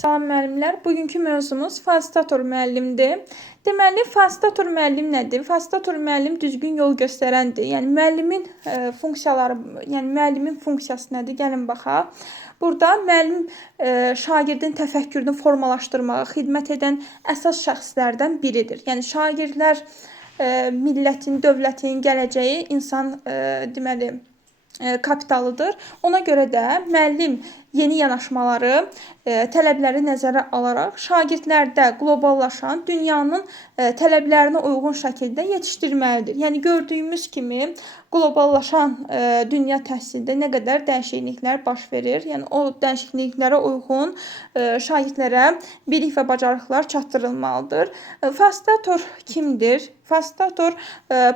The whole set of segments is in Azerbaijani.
Salam müəllimlər, bugünkü mövzumuz fasilitator müəllimdir. Deməli, fasilitator müəllim nədir? Fasilitator müəllim düzgün yol göstərəndir. Yəni müəllimin funksiyaları, yəni müəllimin funksiyası nədir? Gəlin baxaq. Burada müəllim şagirdin təfəkkürünü formalaşdırmağa xidmət edən əsas şəxslərdən biridir. Yəni şagirdlər millətin, dövlətin gələcəyi insan deməli kapitalıdır. Ona görə də müəllim yeni yanaşmaları, tələbləri nəzərə alaraq şagirdlərdə qloballaşan dünyanın tələblərinə uyğun şəkildə yetişdirməlidir. Yəni gördüyümüz kimi qloballaşan dünya təhsildə nə qədər dəyişikliklər baş verir. Yəni o dəyişikliklərə uyğun şagirdlərə bilik və bacarıqlar çatdırılmalıdır. Fasilitator kimdir? Fasilitator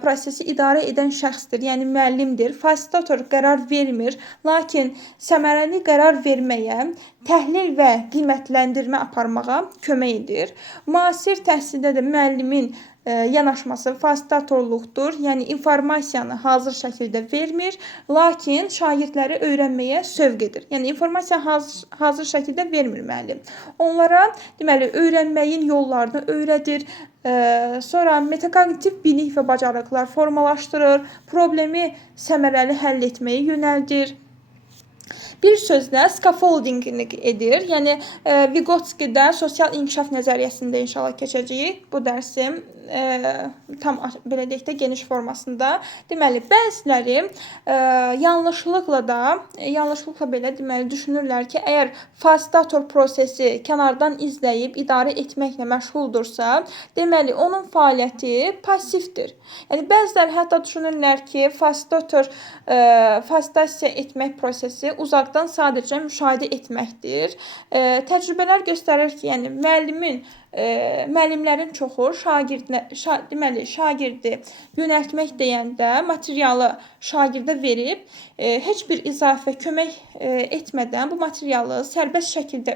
prosesi idarə edən şəxsdir, yəni müəllimdir. Fasilitator qərar vermir, lakin səmərəli qərar verməyə, təhlil və qiymətləndirmə aparmağa kömək edir. Müasir təhsildə də müəllimin yanaşması fasilitatorluqdur. Yəni informasiyanı hazır şəkildə vermir, lakin şagirdləri öyrənməyə sövq edir. Yəni informasiyanı hazır şəkildə vermir müəllim. Onlara deməli öyrənməyin yollarını öyrədir. Sonra metakognitiv bilik və bacarıqlar formalaşdırır, problemi səmərəli həll etməyə yönəldir. Bir sözlə scaffolding edir. Yəni Vygotsky'də sosial inkişaf nəzəriyyəsində inşallah keçəcəyik bu dərsim tam belə deyək də geniş formasında. Deməli, bəziləri yanlışlıqla belə deməli düşünürlər ki, əgər fasilitator prosesi kənardan izləyib idarə etməklə məşğuldursa, deməli onun fəaliyyəti passivdir. Yəni bəziləri hətta düşünürlər ki, fasilitasiya etmək prosesi uzaqdan sadəcə müşahidə etməkdir. Təcrübələr göstərir ki, yəni müəllimlərin çoxu şagirdi yönəltmək deyəndə materialı şagirdə verib, heç bir izafə kömək etmədən bu materialı sərbəst şəkildə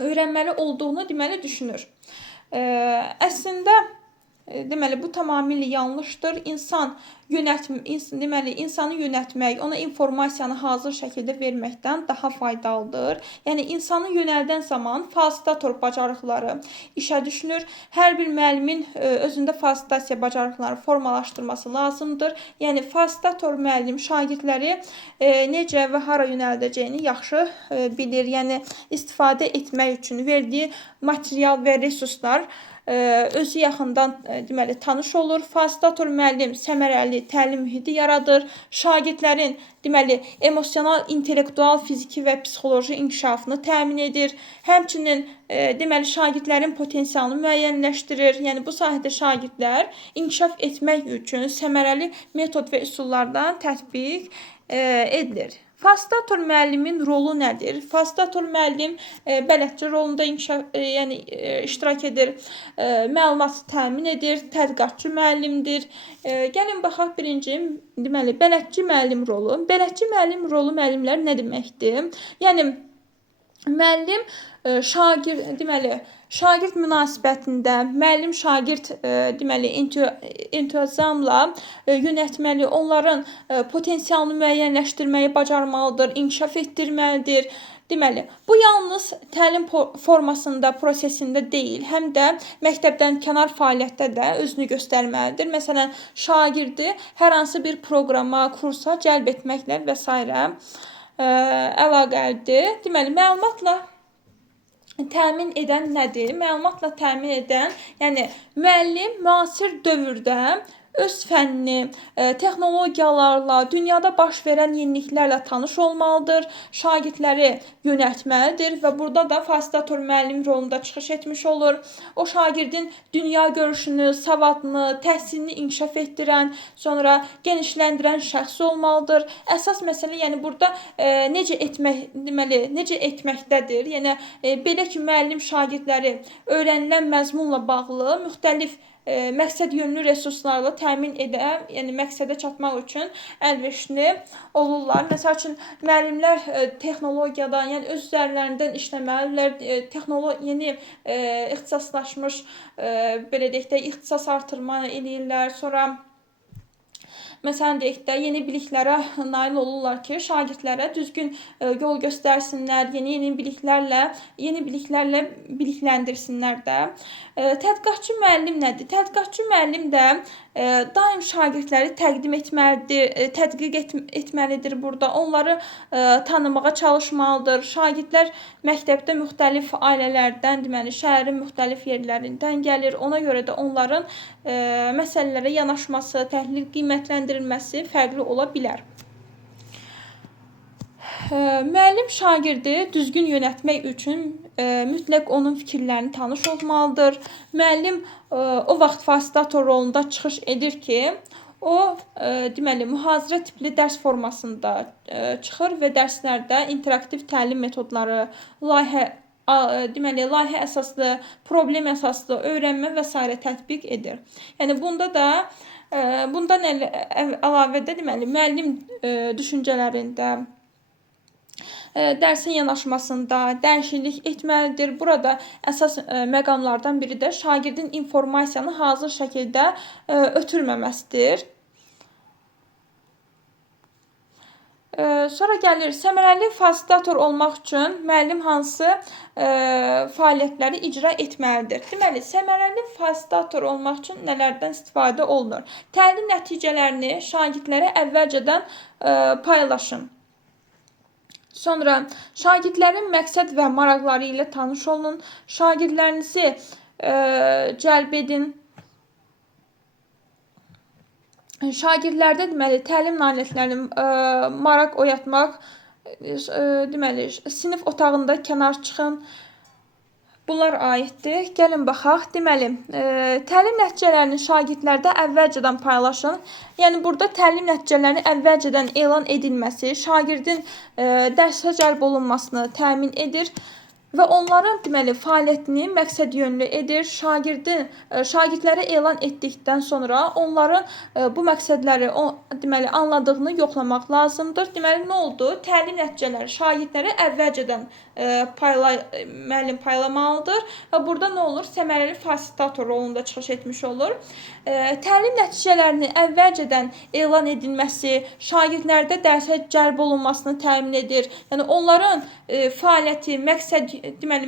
öyrənməli olduğunu deməli düşünür. Əslində deməli bu tamamilə yanlışdır. İnsanı yönəltmək, ona informasiyanı hazır şəkildə verməkdən daha faydalıdır. Yəni insanı yönəldən zaman fasilitator bacarıqları işə düşünür. Hər bir müəllimin özündə fasilitasiya bacarıqları formalaşdırması lazımdır. Yəni fasilitator müəllim şagirdləri necə və hara yönəldəcəyini yaxşı bilir. Yəni istifadə etmək üçün verdiyi material və resurslar özü yaxından deməli tanış olur. Fasilitator müəllim səmərəli təlim mühiti yaradır. Şagirdlərin deməli emosional, intellektual, fiziki və psixoloji inkişafını təmin edir. Həmçinin deməli şagirdlərin potensialını müəyyənləşdirir. Yəni bu sahədə şagirdlər inkişaf etmək üçün səmərəli metod və üsullardan tətbiq edilir. Fasilitator müəllimin rolu nədir? Fasilitator müəllim bələdçi rolunda iştirak edir, məlumat təmin edir, tədqiqatçı müəllimdir. Gəlin baxaq birinci, deməli bələdçi müəllim rolu. Bələdçi müəllim rolu müəllimlər nə deməkdir? Yəni müəllim şagird münasibətində müəllim şagird deməli intizamla yönəltməli, onların potensialını müəyyənləşdirməyi bacarmalıdır, inkişaf etdirməlidir. Deməli, bu yalnız təlim formasında, prosesində deyil, həm də məktəbdən kənar fəaliyyətdə də özünü göstərməlidir. Məsələn, şagirdi hər hansı bir proqrama, kursa cəlb etməklə və s. əlaqəlidir. Deməli, məlumatla təmin edən nədir? Məlumatla təmin edən, yəni müəllim müasir dövrdə öz fənni, texnologiyalarla, dünyada baş verən yeniliklərlə tanış olmalıdır, şagirdləri yönəltməlidir və burada da fasilitator müəllim rolunda çıxış etmiş olur. O şagirdin dünya görüşünü, savadını, təhsilini inkişaf etdirən, sonra genişləndirən şəxs olmalıdır. Əsas məsələ yəni burada necə etməkdədir. Yəni belə ki, müəllim şagirdləri öyrənilən məzmunla bağlı müxtəlif məqsəd yönlü resurslarla təmin edən, yəni məqsədə çatmaq üçün əlverişli olurlar. Məsəl üçün müəllimlər texnologiyadan, yəni öz üzərlərindən işləməlidirlər, yeni ixtisaslaşmış belə deyək də ixtisas artırma eləyirlər. Sonra məsələn deyək də, yeni biliklərə nail olurlar ki, şagirdlərə düzgün yol göstərsinlər, yeni biliklərlə bilikləndirsinlər də. Tədqiqatçı müəllim nədir? Tədqiqatçı müəllim də daim şagirdləri təqdim etməlidir, tədqiq etməlidir burada. Onları tanımağa çalışmalıdır. Şagirdlər məktəbdə müxtəlif ailələrdən, deməli, şəhərin müxtəlif yerlərindən gəlir. Ona görə də onların məsələlərə yanaşması, təhlil qiymətləndirilməsi fərqli ola bilər. Müəllim şagirdi düzgün yönətmək üçün mütləq onun fikirlərini tanış olmalıdır. Müəllim o vaxt fasilitator rolunda çıxış edir ki, o deməli mühazirə tipli dərs formasında çıxır və dərslərdə interaktiv təlim metodları, layihə əsaslı, problem əsaslı öyrənmə və s. tətbiq edir. Yəni bundan əlavə də deməli müəllim düşüncələrində, dərsin yanaşmasında dəyişiklik etməlidir. Burada əsas məqamlardan biri də şagirdin informasiyanı hazır şəkildə ötürməməsidir. Sonra gəlir, səmərəli fasilitator olmaq üçün müəllim hansı fəaliyyətləri icra etməlidir? Deməli, səmərəli fasilitator olmaq üçün nələrdən istifadə olunur? Təlim nəticələrini şagirdlərə əvvəlcədən paylaşın. Sonra şagirdlərin məqsəd və maraqları ilə tanış olun. Şagirdlərinizi cəlb edin. Şagirdlərdə deməli təlim nailiyyətlərinin maraq oyatmaq, deməli sinif otağında kənar çıxın. Bunlar aiddir. Gəlin baxaq. Deməli, təlim nəticələrini şagirdlərdə əvvəlcədən paylaşın. Yəni burada təlim nəticələrinin əvvəlcədən elan edilməsi şagirdin dərsə cəlb olunmasını təmin edir və onların deməli fəaliyyətini məqsədyönlü edir. Şagirdlərə elan etdikdən sonra onların bu məqsədləri deməli anladığını yoxlamaq lazımdır. Deməli nə oldu? Təlim nəticələri şagirdlərə əvvəlcədən müəllim paylamalıdır və burada nə olur? Səmərəli fasilitator rolunda çıxış etmiş olur. Təlim nəticələrinin əvvəlcədən elan edilməsi şagirdlərdə dərsə cəlb olunmasını təmin edir. Yəni onların fəaliyyəti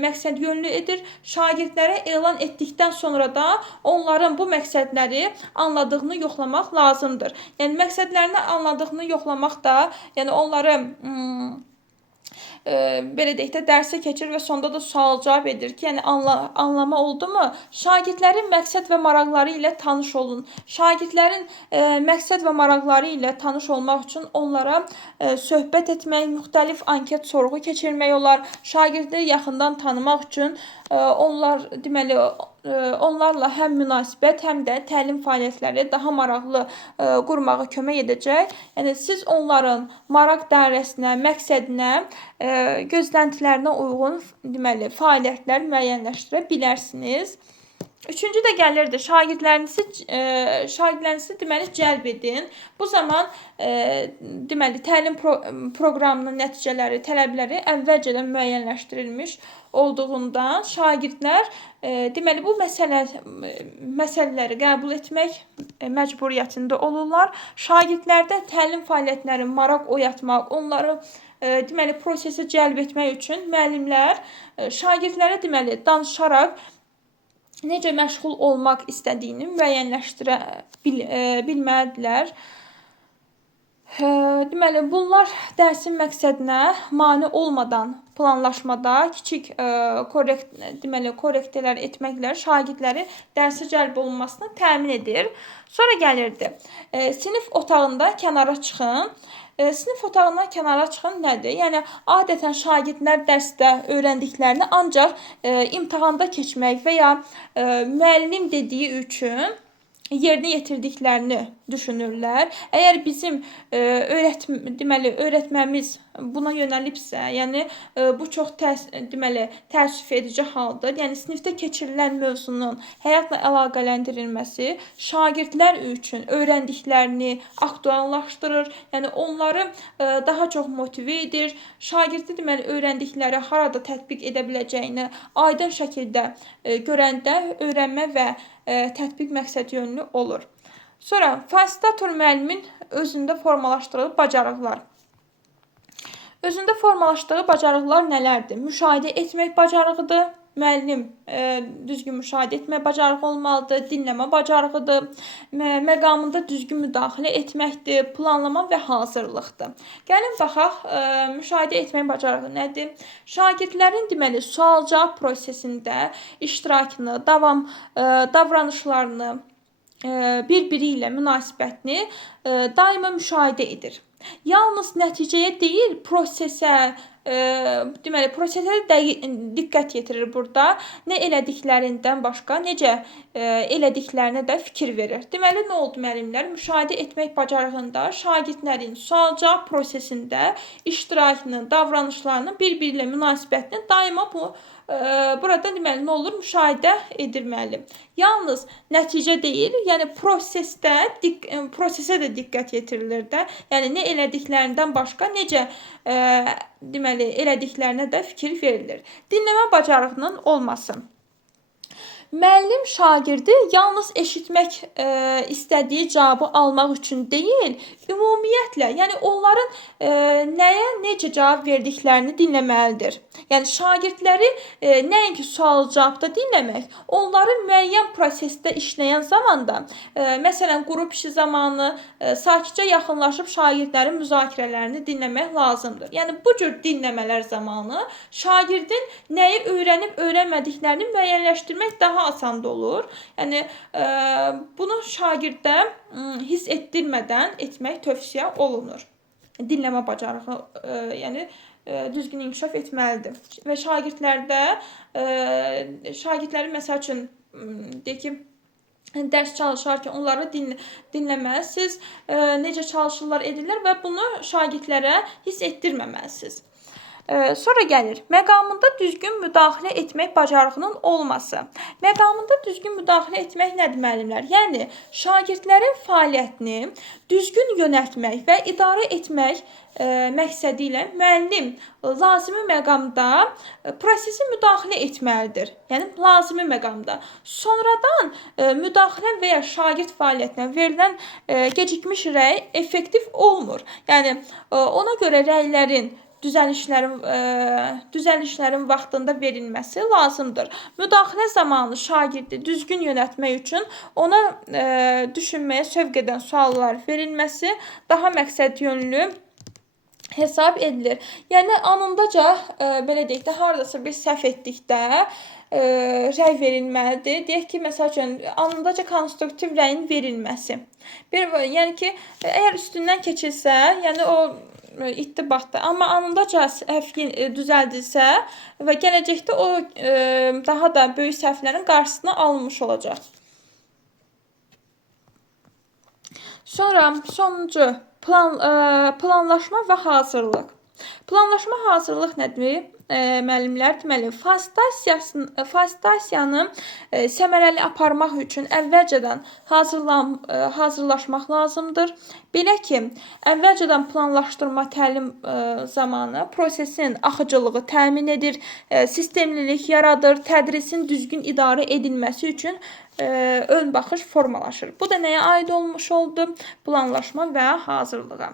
məqsəd yönlü edir. Şagirdlərə elan etdikdən sonra da onların bu məqsədləri anladığını yoxlamaq lazımdır. Yəni məqsədlərini anladığını yoxlamaq da, yəni onları belə deyək də dərsə keçir və sonda da sual-cavab edir ki, yəni anlama oldu mu? Şagirdlərin məqsəd və maraqları ilə tanış olun. Şagirdlərin məqsəd və maraqları ilə tanış olmaq üçün onlara söhbət etmək, müxtəlif anket sorğu keçirmək olar. Şagirdi yaxından tanımaq üçün onlarla həm münasibət, həm də təlim fəaliyyətləri daha maraqlı qurmağa kömək edəcək. Yəni siz onların maraq dairəsinə, məqsədinə, gözləntilərinə uyğun deməli fəaliyyətlər müəyyənləşdirə bilərsiniz. Üçüncü də gəlirdi, şagirdlərinizi deməli cəlb edin. Bu zaman deməli təlim proqramının nəticələri, tələbləri əvvəlcədən müəyyənləşdirilmiş olduğundan şagirdlər deməli bu məsələləri qəbul etmək məcburiyyətində olurlar. Şagirdlərdə təlim fəaliyyətlərinin maraq oyatmaq, onları deməli prosesi cəlb etmək üçün müəllimlər şagirdlərə deməli danışaraq necə məşğul olmaq istədiyini müəyyənləşdirə bilməlidirlər. Deməli, bunlar dərsin məqsədinə mane olmadan planlaşmada kiçik korrektlər etməklə şagirdləri dərsə cəlb olunmasını təmin edir. Sonra gəlirdi, sinif otağında kənara çıxın. Sinif otağından kənara çıxın nədir? Yəni, adətən şagirdlər dərsdə öyrəndiklərini ancaq imtahanda keçmək və ya müəllim dediyi üçün yerinə yetirdiklərini düşünürlər. Əgər bizim öyrətməmiz buna yönəlibsə, yəni bu çox təəssüf edici haldır. Yəni sinifdə keçirilən mövzunun həyatla əlaqələndirilməsi şagirdlər üçün öyrəndiklərini aktuallaşdırır. Yəni onları daha çox motive edir. Şagirdi deməli öyrəndikləri harada tətbiq edə biləcəyini aydın şəkildə görəndə öyrənmə və tətbiq məqsədyönlü olur. Sonra fasilitator müəllimin özündə formalaşdırdığı bacarıqlar. Özündə formalaşdığı bacarıqlar nələrdir? Müşahidə etmək bacarığıdır. Müəllim düzgün müşahidə etmə bacarığı olmalıdır, dinləmə bacarığıdır, məqamında düzgün müdaxilə etməkdir, planlama və hazırlıqdır. Gəlin baxaq, müşahidə etmək bacarığı nədir? Şagirdlərin deməli sual-cavab prosesində iştirakını, davranışlarını, bir-biri ilə münasibətini daima müşahidə edir. Yalnız nəticəyə deyil, prosesə, deməli, prosesə də diqqət yetirir burada. Nə elədiklərindən başqa, necə elədiklərinə də fikir verir. Deməli, nə oldu müəllimlər? Müşahidə etmək bacarığında şagirdlərin sual-cavab prosesində iştirakını, davranışlarını, bir-biri ilə münasibətini daima burada deməli nə olur? Müşahidə edir müəllim. Yalnız nəticə deyil, yəni prosesə də diqqət yetirilir də. Yəni nə elədiklərindən başqa necə deməli elədiklərinə də fikir verilir. Dinləmə bacarığının olması. Müəllim şagirdi yalnız eşitmək istədiyi cavabı almaq üçün deyil, ümumiyyətlə, yəni onların nəyə, necə cavab verdiklərini dinləməlidir. Yəni şagirdləri nəinki sual-cavabda dinləmək, onları müəyyən prosesdə işləyən zamanda, məsələn, qrup işi zamanı sakitcə yaxınlaşıb şagirdlərin müzakirələrini dinləmək lazımdır. Yəni bu cür dinləmələr zamanı şagirdin nəyi öyrənib öyrənmədiklərini müəyyənləşdirmək daha asan olur. Yəni bunu şagirdə hiss etdirmədən etmək tövsiyə olunur. Dinləmə bacarığı, yəni düzgün inkişaf etməlidir. Və şagirdlərin məsəl üçün deyək ki, dərs çalışarkən onları dinləməlisiniz, necə çalışırlar, edirlər və bunu şagirdlərə hiss etdirməməlisiniz. Sonra gəlir, məqamında düzgün müdaxilə etmək bacarığının olması. Məqamında düzgün müdaxilə etmək nədir müəllimlər? Yəni, şagirdlərin fəaliyyətini düzgün yönəltmək və idarə etmək məqsədi ilə müəllim lazımi məqamda prosesi müdaxilə etməlidir. Yəni, lazımi məqamda. Sonradan müdaxilə və ya şagird fəaliyyətinə verilən gecikmiş rəy effektiv olmur. Yəni, ona görə rəylərin düzəlişlərin vaxtında verilməsi lazımdır. Müdaxilə zamanı şagirdi düzgün yönəltmək üçün ona düşünməyə sövq edən suallar verilməsi daha məqsədyönlü hesab edilir. Yəni anındaca belə deyək də, hardasa bir səhv etdikdə rəy verilməlidir. Deyək ki, məsəl üçün anındaca konstruktiv rəyin verilməsi. Yəni ki, əgər üstündən keçilsə, yəni o ittibatdır. Amma anındaca səhv düzəldilsə və gələcəkdə o daha da böyük səhvlərin qarşısına alınmış olacaq. Sonra sonuncu planlaşma və hazırlıq. Planlaşma hazırlıq nədir? Müəllimlər, deməli, fasilitasiyanı səmərəli aparmaq üçün əvvəlcədən hazırlaşmaq lazımdır. Belə ki, əvvəlcədən planlaşdırma təlim zamanı prosesin axıcılığı təmin edir, sistemlilik yaradır, tədrisin düzgün idarə edilməsi üçün ön baxış formalaşır. Bu da nəyə aid olmuş oldu? Planlaşma və hazırlığa.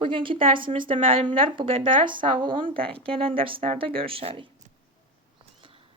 Bugünkü dərsimizdə müəllimlər bu qədər. Sağ olun. Gələn dərslərdə görüşərik.